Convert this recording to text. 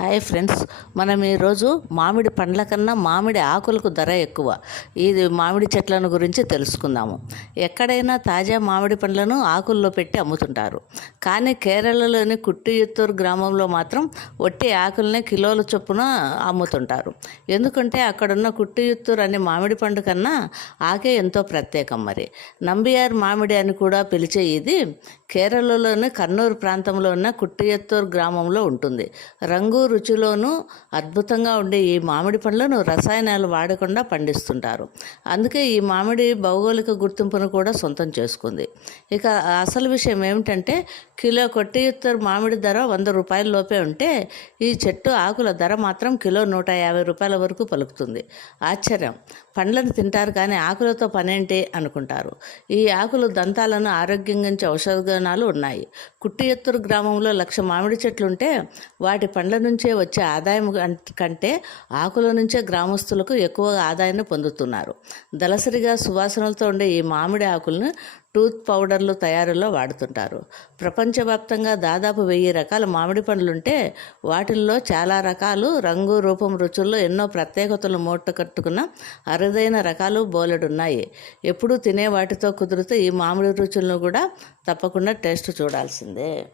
Hi friends మనం ఈరోజు మామిడి పండ్ల కన్నా మామిడి ఆకులకు ధర ఎక్కువ. ఇది మామిడి చెట్లను గురించి తెలుసుకుందాము. ఎక్కడైనా తాజా మామిడి పండ్లను ఆకుల్లో పెట్టి అమ్ముతుంటారు. కానీ కేరళలోని కుట్టియుత్తూరు గ్రామంలో మాత్రం ఒట్టి ఆకులనే కిలోల చొప్పున అమ్ముతుంటారు. ఎందుకంటే అక్కడున్న కుట్టియుత్తూరు అనే మామిడి పండు కన్నా ఆకే ఎంతో ప్రత్యేకం మరి. నంబియార్ మామిడి అని కూడా పిలిచే ఇది కేరళలోని కన్నూరు ప్రాంతంలో ఉన్న కుట్టియత్తూరు గ్రామంలో ఉంటుంది. రంగు రుచిలోనూ అద్భుతంగా ఉండే ఈ మామిడి పండ్లను రసాయనాలు వాడకుండా పండిస్తుంటారు. అందుకే ఈ మామిడి భౌగోళిక గుర్తింపును కూడా సొంతం చేసుకుంది. ఇక అసలు విషయం ఏమిటంటే కిలో కొట్టియుత్తూరు మామిడి ధర వంద రూపాయల లోపే ఉంటే ఈ చెట్టు ఆకుల ధర మాత్రం కిలో నూట యాభై రూపాయల వరకు పలుకుతుంది. ఆశ్చర్యం! పండ్లను తింటారు కానీ ఆకులతో పనేంటి అనుకుంటారు. ఈ ఆకులు దంతాలను ఆరోగ్యంగా ఔషధ గుణాలు ఉన్నాయి. కుట్టియత్తూరు గ్రామంలో లక్ష మామిడి చెట్లుంటే వాటి పండ్ల నుంచే వచ్చే ఆదాయం కంటే ఆకుల నుంచే గ్రామస్తులకు ఎక్కువ ఆదాయాన్ని పొందుతున్నారు. దళసరిగా సువాసనలతో ఉండే ఈ మామిడి ఆకులను టూత్ పౌడర్లు తయారీలో వాడుతుంటారు. ప్రపంచవ్యాప్తంగా దాదాపు వెయ్యి రకాల మామిడి పండ్లుంటే వాటిల్లో చాలా రకాలు రంగు రూపం రుచుల్లో ఎన్నో ప్రత్యేకతలు మూట కట్టుకున్న అరుదైన రకాలు బోలెడున్నాయి. ఎప్పుడూ తినే వాటితో కుదిరితే ఈ మామిడి రుచులను కూడా తప్పకుండా టేస్ట్ చూడాల్సిందే.